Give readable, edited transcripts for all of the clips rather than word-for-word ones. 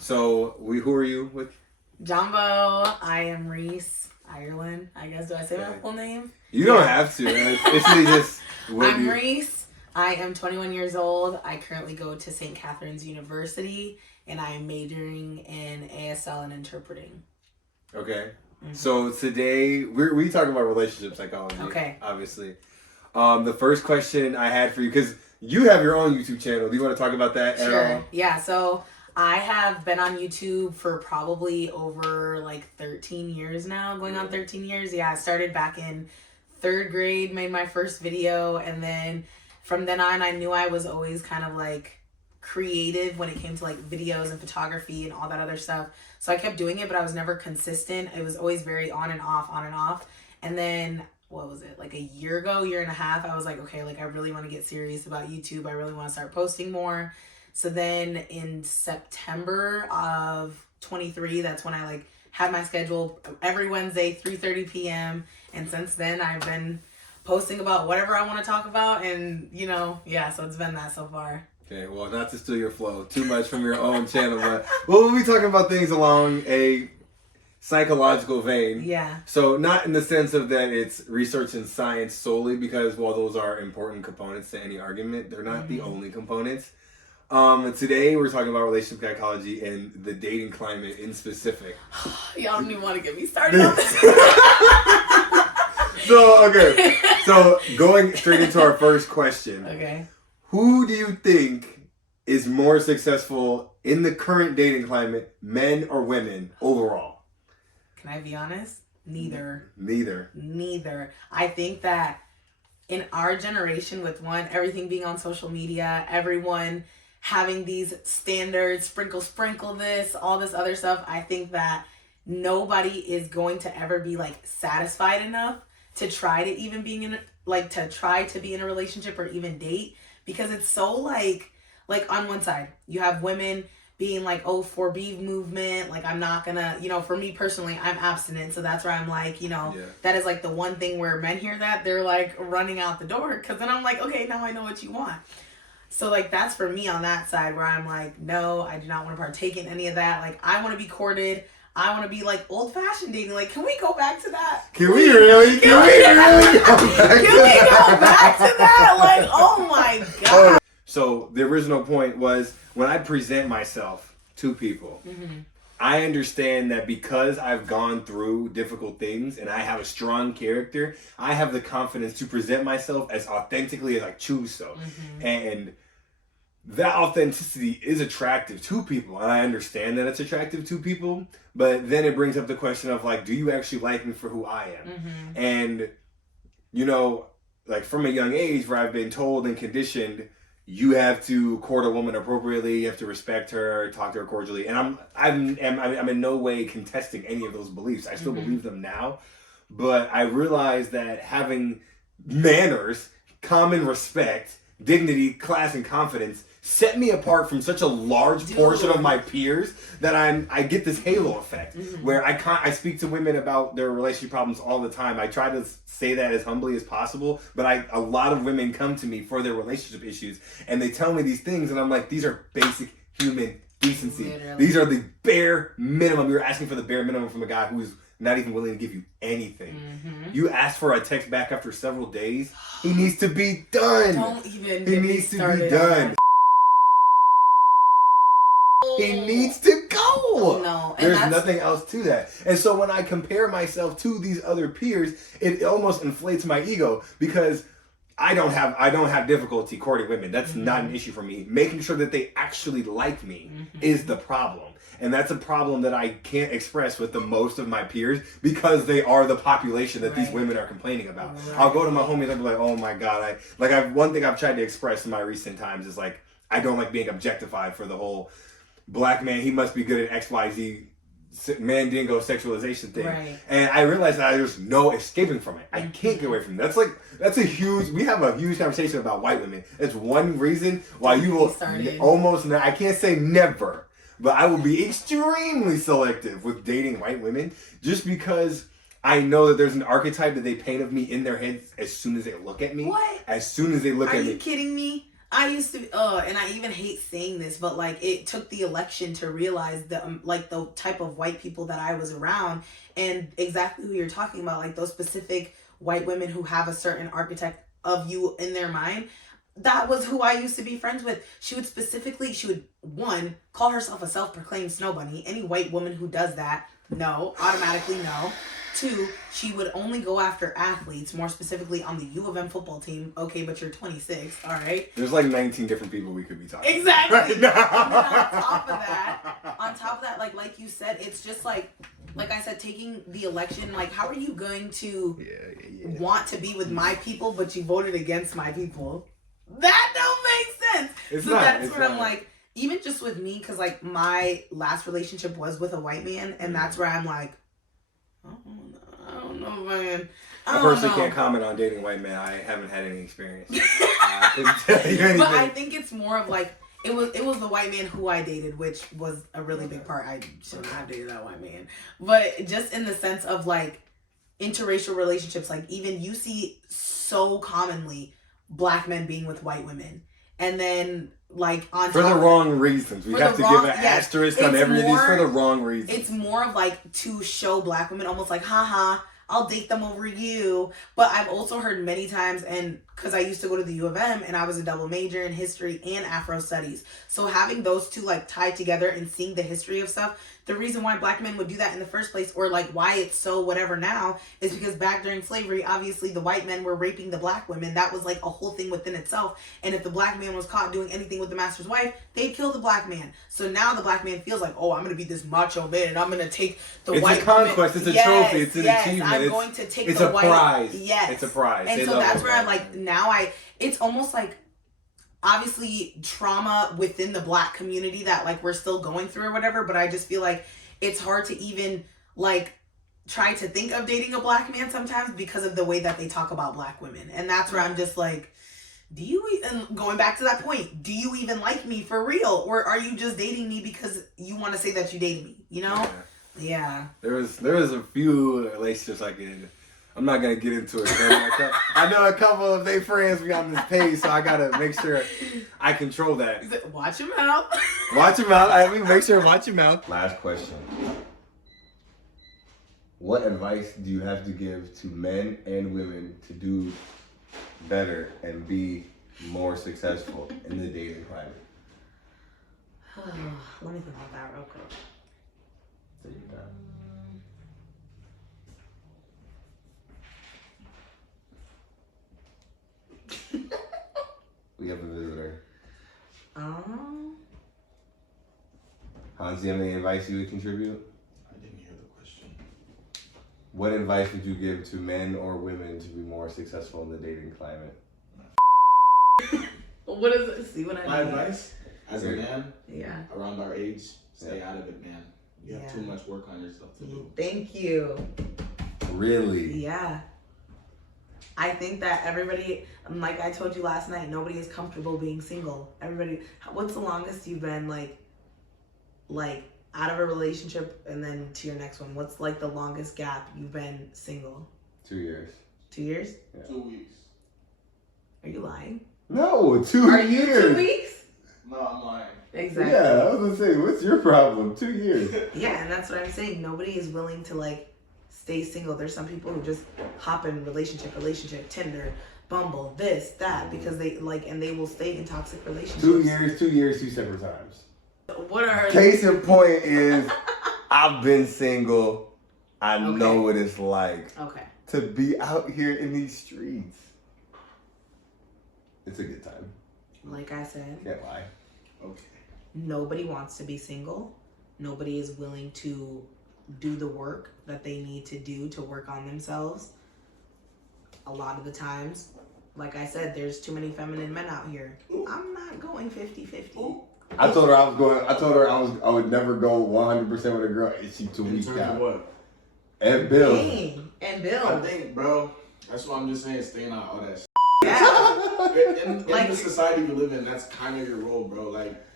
So, who are you with? Jumbo. I am Reese Ireland. I guess, do I say my full name? You don't have to. It's just... I'm Reese. I am 21 years old. I currently go to St. Catherine's University, and I am majoring in ASL and interpreting. Okay. Mm-hmm. So today, we talk about relationship psychology. Okay. Obviously. The first question I had for you, because you have your own YouTube channel. Do you want to talk about that at all? Yeah, so I have been on YouTube for probably over 13 years now, going on 13 years. Yeah, I started back in 3rd grade, made my first video, and then from then on, I knew I was always kind of creative when it came to videos and photography and all that other stuff. So I kept doing it, but I was never consistent. It was always very on and off, on and off. And then, what was it, a year and a half, I was like, okay, I really want to get serious about YouTube. I really want to start posting more. So then in September of 23, that's when I had my schedule every Wednesday, 3:30 p.m. And since then I've been posting about whatever I want to talk about, and so it's been that so far. Okay, well, not to steal your flow too much from your own channel, but we'll be talking about things along a psychological vein. Yeah. So not in the sense of that it's research and science solely, because while those are important components to any argument, they're not the only components. Today we're talking about relationship psychology and the dating climate in specific. Y'all don't even want to get me started on this. So going straight into our first question. Okay. Who do you think is more successful in the current dating climate, men or women overall? Can I be honest? Neither. I think that in our generation, with everything being on social media, everyone having these standards, sprinkle this, all this other stuff, I think that nobody is going to ever be satisfied enough to try to even be in a relationship or even date, because it's so on one side you have women being oh, for B movement, I'm not gonna, for me personally, I'm abstinent, so that's where I'm that is the one thing where men hear that, they're running out the door, because then I'm okay, now I know what you want. So that's for me on that side, where I'm no, I do not want to partake in any of that. I want to be courted. I want to be old fashioned dating. Can we go back to that? Can we really go back to that? Oh my God. So the original point was, when I present myself to people, I understand that because I've gone through difficult things and I have a strong character, I have the confidence to present myself as authentically as I choose so. And that authenticity is attractive to people, and I understand that it's attractive to people, but then it brings up the question of do you actually like me for who I am? And from a young age, where I've been told and conditioned, you have to court a woman appropriately, you have to respect her, talk to her cordially, and I'm in no way contesting any of those beliefs. I still believe them now, but I realize that having manners, common respect, dignity, class, and confidence set me apart from such a large portion of my peers that I get this halo effect where I speak to women about their relationship problems all the time. I try to say that as humbly as possible, but a lot of women come to me for their relationship issues, and they tell me these things, and I'm these are basic human decency. Literally. These are the bare minimum. You're asking for the bare minimum from a guy who's not even willing to give you anything. You ask for a text back after several days. He needs to be done. Don't even. He needs to be done. He needs to go. No, there's nothing else to that. And so when I compare myself to these other peers, it almost inflates my ego, because I don't have difficulty courting women. That's not an issue for me. Making sure that they actually like me is the problem. And that's a problem that I can't express with the most of my peers, because they are the population that these women are complaining about. I'll go to my homies and be oh my God, one thing I've tried to express in my recent times is I don't like being objectified for the whole black man, he must be good at XYZ mandingo sexualization thing. And I realized that there's no escaping from it. I can't get away from it. We have a huge conversation about white women. It's one reason why you will I can't say never, but I will be extremely selective with dating white women, just because I know that there's an archetype that they paint of me in their heads as soon as they look at me. What? As soon as they look at me. Are you kidding me? I used to, and I even hate saying this, but like it took the election to realize that, like the type of white people that I was around, and exactly who you're talking about, like those specific white women who have a certain archetype of you in their mind. That was who I used to be friends with. She would one, call herself a self-proclaimed snow bunny. Any white woman who does that, no, automatically no. Two, she would only go after athletes, more specifically on the U of M football team. Okay, but you're 26, all right? There's like 19 different people we could be talking exactly. about. Right now. And then on top of that, like you said, it's just like I said, taking the election, like how are you going to want to be with my people, but you voted against my people? That don't make sense. That's where I'm like, even just with me, because like my last relationship was with a white man, and that's where I'm like, I don't know, man. I personally can't comment on dating white men. I haven't had any experience. I couldn't tell you anything. But I think it's more of like, it was the white man who I dated, which was a really big part. I shouldn't have dated that white man. But just in the sense of like interracial relationships, like even you see so commonly Black men being with white women. And then like on for the wrong reasons. We have to give an asterisk on every of these for the wrong reasons. It's more of like to show Black women almost like, haha, I'll date them over you. But I've also heard many times, and because I used to go to the U of M and I was a double major in history and Afro studies. So having those two like tied together and seeing the history of stuff, the reason why Black men would do that in the first place, or like why it's so whatever now, is because back during slavery, obviously the white men were raping the Black women. That was like a whole thing within itself. And if the Black man was caught doing anything with the master's wife, they'd kill the Black man. So now the Black man feels like, oh, I'm going to be this macho man and I'm going to take the white It's a conquest. woman. It's a trophy. It's an achievement. I'm going to take it's the a white. prize. Yes. It's a prize. And so that's where I'm like, now it's almost like, obviously trauma within the Black community that like we're still going through or whatever, but I just feel like it's hard to even like try to think of dating a Black man sometimes because of the way that they talk about Black women. And that's where I'm just like, do you, and going back to that point, do you even like me for real? Or are you just dating me because you want to say that you dated me, you know? Yeah. There was a few relationships I could, I'm not going to get into it. But I know a couple of their friends be on this page, so I got to make sure I control that. Watch him out. Watch him out. I mean, make sure watch him out. Last question. What advice do you have to give to men and women to do better and be more successful in the dating climate? Let me think about that real quick. There you go. We have a visitor. Hans, do you have any advice you would contribute? I didn't hear the question. What advice would you give to men or women to be more successful in the dating climate? What is it? See what I mean? My advice, as a man, around our age, stay out of it, man. You have too much work on yourself to do. Thank you. Really? Yeah. I think that everybody, like I told you last night, nobody is comfortable being single. Everybody, what's the longest you've been like out of a relationship and then to your next one? What's like the longest gap you've been single? 2 years. 2 years? Yeah. 2 weeks. Are you lying? No, 2 Are years. you 2 weeks? No, I'm lying. Exactly. Yeah, I was gonna say, what's your problem? 2 years. Yeah, and that's what I'm saying. Nobody is willing to like stay single. There's some people who just hop in relationship, Tinder, Bumble, this, that, because they like, and they will stay in toxic relationships. 2 years, 2 years, 2 separate times. What are her? Case in point is, I've been single. I know what it's like to be out here in these streets. It's a good time. Like I said, Can't lie. Okay. Nobody wants to be single. Nobody is willing to do the work that they need to do to work on themselves. A lot of the times, like I said, there's too many feminine men out here. I'm not going 50-50. I told her I would never go 100% with a girl. And she 2 weeks In terms out. of what? And Bill. Dang. And Bill. I think, bro, that's what I'm just saying, staying out all that shit. Yeah. In the society we live in, that's kind of your role, bro. Like,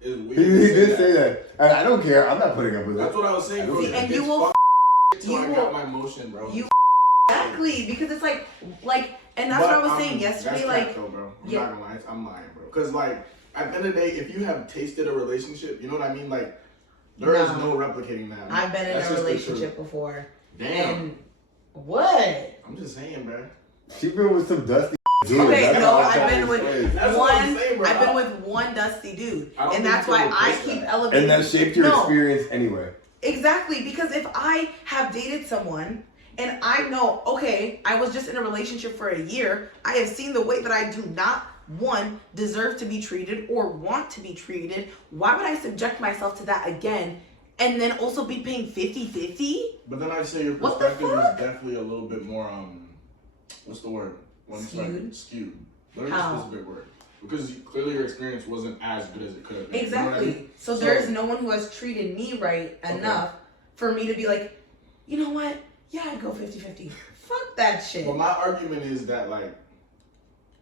it's weird. He did say that. And I don't care. I'm not putting up with it. That's what I was saying, bro. See, and you will. Till I got my motion, bro. Exactly, because it's like, And that's what I was saying yesterday. That's like, though, bro. I'm yeah. not gonna lie, I'm lying, bro. Because like at the end of the day, if you have tasted a relationship, you know what I mean. Like there is no replicating that. I've been in a relationship before. Damn. And what? I'm just saying, bro. She been with some dusty. Dude, okay, no, I've been with one. Saying, I've been with one dusty dude, and that's why I keep elevating. And that shaped your experience anyway. Exactly, because if I have dated someone and I know, okay, I was just in a relationship for a year, I have seen the way that I do not, one, deserve to be treated or want to be treated. Why would I subject myself to that again and then also be paying 50-50? But then I'd say your perspective is definitely a little bit more, what's the word? Skewed. Learn a specific word. Because clearly your experience wasn't as good as it could have been. Exactly. You know what I mean? So there's no one who has treated me right enough for me to be like, you know what? Yeah, I'd go 50-50. Fuck that shit. But my argument is that, like,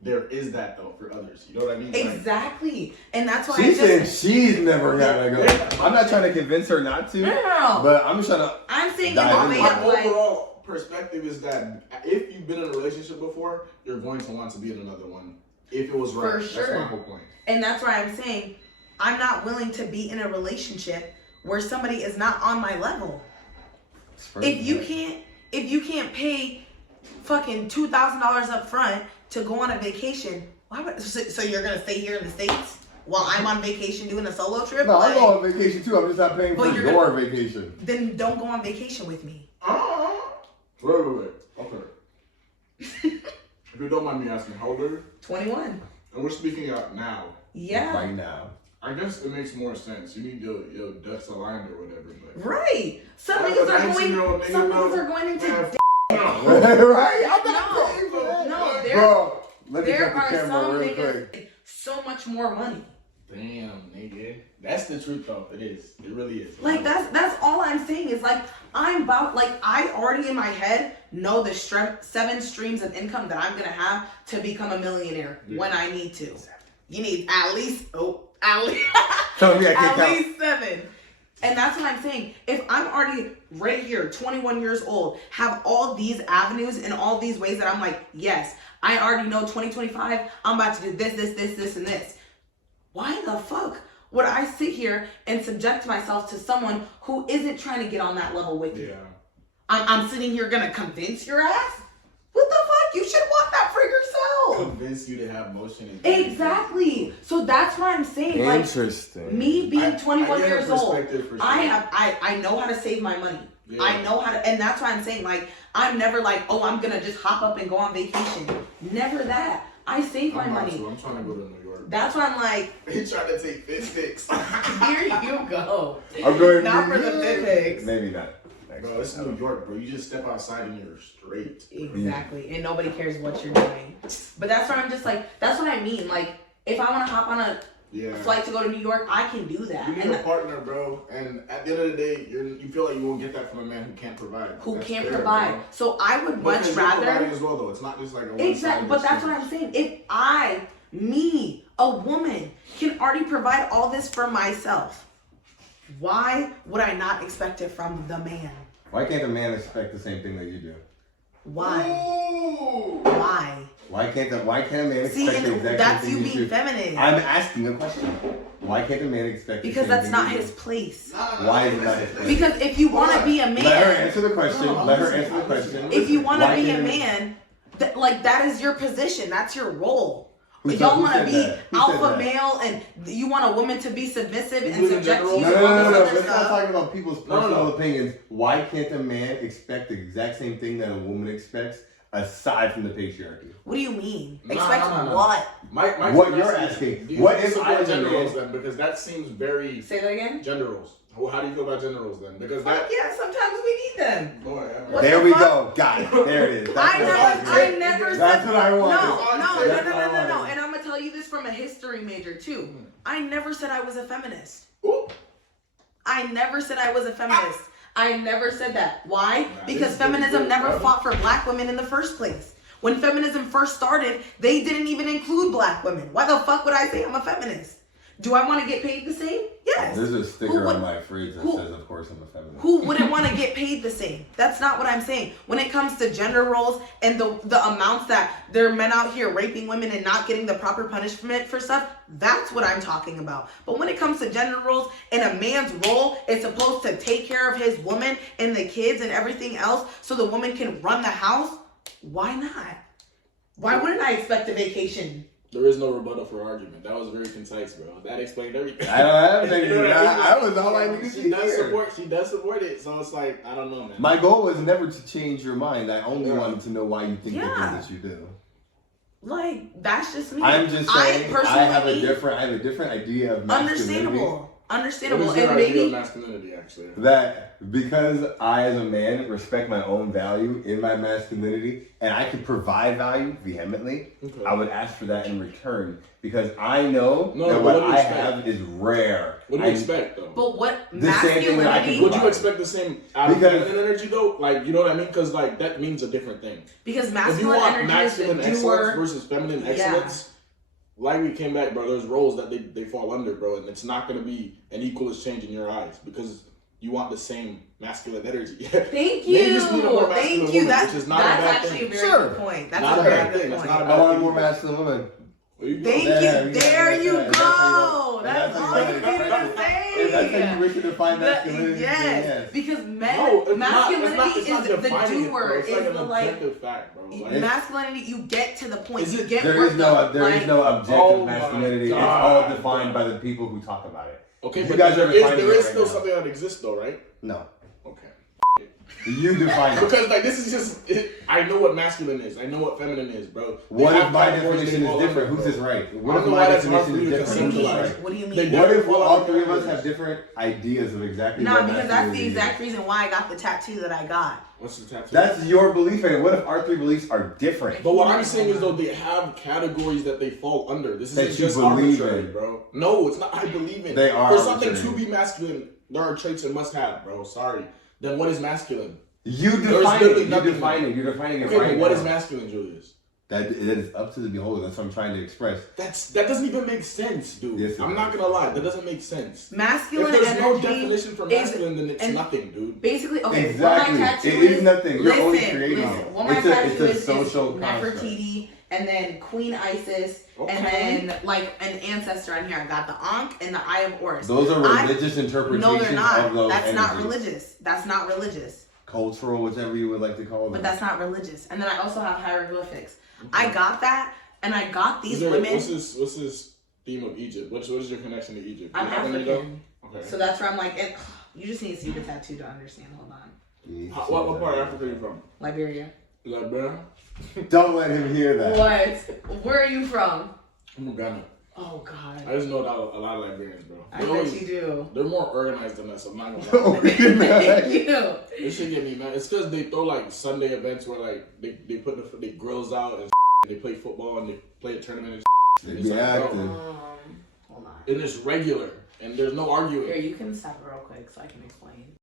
there is that, though, for others. You know what I mean? Exactly. And that's why she's saying she's never gonna go. I'm not trying to convince her not to. No. But I'm just trying to. I'm saying my overall perspective is that if you've been in a relationship before, you're going to want to be in another one. If it was right. For sure. That's my whole point. And that's why I'm saying I'm not willing to be in a relationship where somebody is not on my level. If you can't pay fucking $2,000 up front to go on a vacation, why would so you're gonna stay here in the States while I'm on vacation doing a solo trip? No, I'm going on vacation too. I'm just not paying for your vacation. Then don't go on vacation with me. Wait. Okay. If you don't mind me asking, how old are you? 21. And we're speaking out now. Yeah. Right now. I guess it makes more sense. You need your ducks aligned or whatever. But right. Some niggas are going into right? I'm not paying for that. No, there are the some real niggas quick. So much more money. Damn, nigga. That's the truth, though. It is. It really is. Like, that's all I'm saying is, like, I already in my head know the 7 streams of income that I'm going to have to become a millionaire when I need to. You need at least 7. And that's what I'm saying. If I'm already right here, 21 years old, have all these avenues and all these ways that I'm like, yes, I already know 2025, I'm about to do this, and this. Why the fuck would I sit here and subject myself to someone who isn't trying to get on that level with you? Yeah. I'm sitting here gonna convince your ass? What the fuck? You should want that for yourself. Convince you to have motion. Exactly. So that's what I'm saying. Interesting. Like, me being 21 years old, sure. I know how to save my money. Yeah. I know how to, and that's why I'm saying, like, I'm never like, oh, I'm gonna just hop up and go on vacation. Never that. I save my money. I'm trying to go to New York. That's why I'm like, he's trying to take fit sticks. Here you go. I'm going not for the fit pics. Maybe not. Bro, it's New York, bro. You just step outside and you're straight. Exactly. And nobody cares what you're doing. But that's why I'm just like, that's what I mean. Like, if I want to hop on a flight to go to New York, I can do that. You need a partner, bro. And at the end of the day, you feel like you won't get that from a man who can't provide. Who can't provide. Bro. So I would much rather. Providing as well, though. It's not just like a exactly. But that's what I'm saying. If a woman, can already provide all this for myself, why would I not expect it from the man? Why can't the man expect the same thing that you do? Why? Ooh. Why? Why can't a man expect the exact same thing that's you do? being feminine. I'm asking a question. Why can't the man expect because the same that's thing not his place. Why is it not his place? Because if you want to be a man, let her answer the question. If you want to be a man, that is your position. That's your role. Y'all want to be alpha male and you want a woman to be submissive and subject to you. No. We're not talking about people's personal opinions. Why can't a man expect the exact same thing that a woman expects aside from the patriarchy? What do you mean? Expect what? What you're asking. What is gender roles then? Because that seems very... Say that again? Gender roles. How do you feel about gender roles then? Because yeah, sometimes we need them. Boy, there we go. Got it. There it is. I never said that's what I wanted. No. And I'm gonna tell you this from a history major too. I never said I was a feminist. Ooh. I never said I was a feminist. I never said that. Why? Because feminism never fought for black women in the first place. When feminism first started, they didn't even include black women. Why the fuck would I say I'm a feminist? Do I want to get paid the same? Yes. There's a sticker on my fridge that says, of course, I'm a feminist. Who wouldn't want to get paid the same? That's not what I'm saying. When it comes to gender roles and the amounts that there are men out here raping women and not getting the proper punishment for stuff, that's what I'm talking about. But when it comes to gender roles and a man's role is supposed to take care of his woman and the kids and everything else so the woman can run the house, why not? Why wouldn't I expect a vacation? There is no rebuttal for argument. That was very concise, bro. That explained everything. I don't have anything. You know what I mean? I was all I needed to hear. She does support it, so it's like, I don't know, man. My goal was never to change your mind. I only wanted to know why you think the things that you do. Like, that's just me. I'm just saying, I have a different idea of masculinity. Understandable. What is your And idea maybe of masculinity, actually? That because I, as a man, respect my own value in my masculinity, and I can provide value vehemently, I would ask for that in return because I know that what I have is rare. What do you expect, though? But what the same thing that I can would you expect the same out of feminine energy, though? Like, you know what I mean? Because, like, that means a different thing. Because masculine if you want energy masculine is the excellence doer versus feminine excellence, like we came back, bro, there's roles that they fall under, bro, and it's not going to be an equal exchange in your eyes because you want the same masculine energy. Thank you. Thank you. That's actually a very good point. That's not a very good point. I want a more masculine woman. Thank you. There you go. That's all you need to say. If that's how you wish to define masculinity. Yes. Because masculinity is the doer. It's like an objective fact, bro. Masculinity, you get to the point. You get there is no objective masculinity. It's all defined by the people who talk about it. Okay, you but guys there is still something that exists, though, right? No. Okay. You define it. Because, like, this is just, I know what masculine is. I know what feminine is, bro. What if my definition is different? Who's is right? What if my definition is different? Who's right? What do you mean? What if all three of us have different ideas of exactly what masculinity is? Because that's the exact reason why I got the tattoo that I got. What's the tattoo? That's your belief in it. What if our three beliefs are different? But what I'm saying is, though, they have categories that they fall under. This isn't just believe arbitrary, in. bro. No, it's not. I believe in. They are For something arbitrary. to be masculine, there are traits it must have, bro. Sorry. Then what is masculine? You define it. You're defining it Okay, right but what now. is masculine, Julius? That is up to the beholder. That's what I'm trying to express. That doesn't even make sense, dude. Yes, I'm not gonna lie. That doesn't make sense. Masculine if there's energy no definition for masculine, then it's nothing, dude. Basically, okay. Exactly. What my tattoo it is nothing. You're only creating listen. it. What my tattoo it's a social is construct. Nefertiti, and then Queen Isis, and then like an ancestor on here. I got the Ankh and the Eye of Horus. Those are religious interpretations No, they're not. of those That's not energies. religious. That's not religious. Cultural, whichever you would like to call it. But that's not religious. And then I also have hieroglyphics. Okay. I got that, and I got these women. What's this theme of Egypt? What is your connection to Egypt? I'm African. Okay. So that's where I'm like, you just need to see the tattoo to understand. Hold on. What part of Africa are you from? Liberia. Liberia? Don't let him hear that. What? Where are you from? I'm from Ghana. Oh, God. I just know a lot of Liberians, bro. I bet you do. They're more organized than us, I'm not gonna lie. This shit get me mad. It's because they throw like Sunday events where like they put the grills out and they play football and they play a tournament and it's like, bro, hold on. and it's regular and there's no arguing. Here, you can stop real quick so I can explain.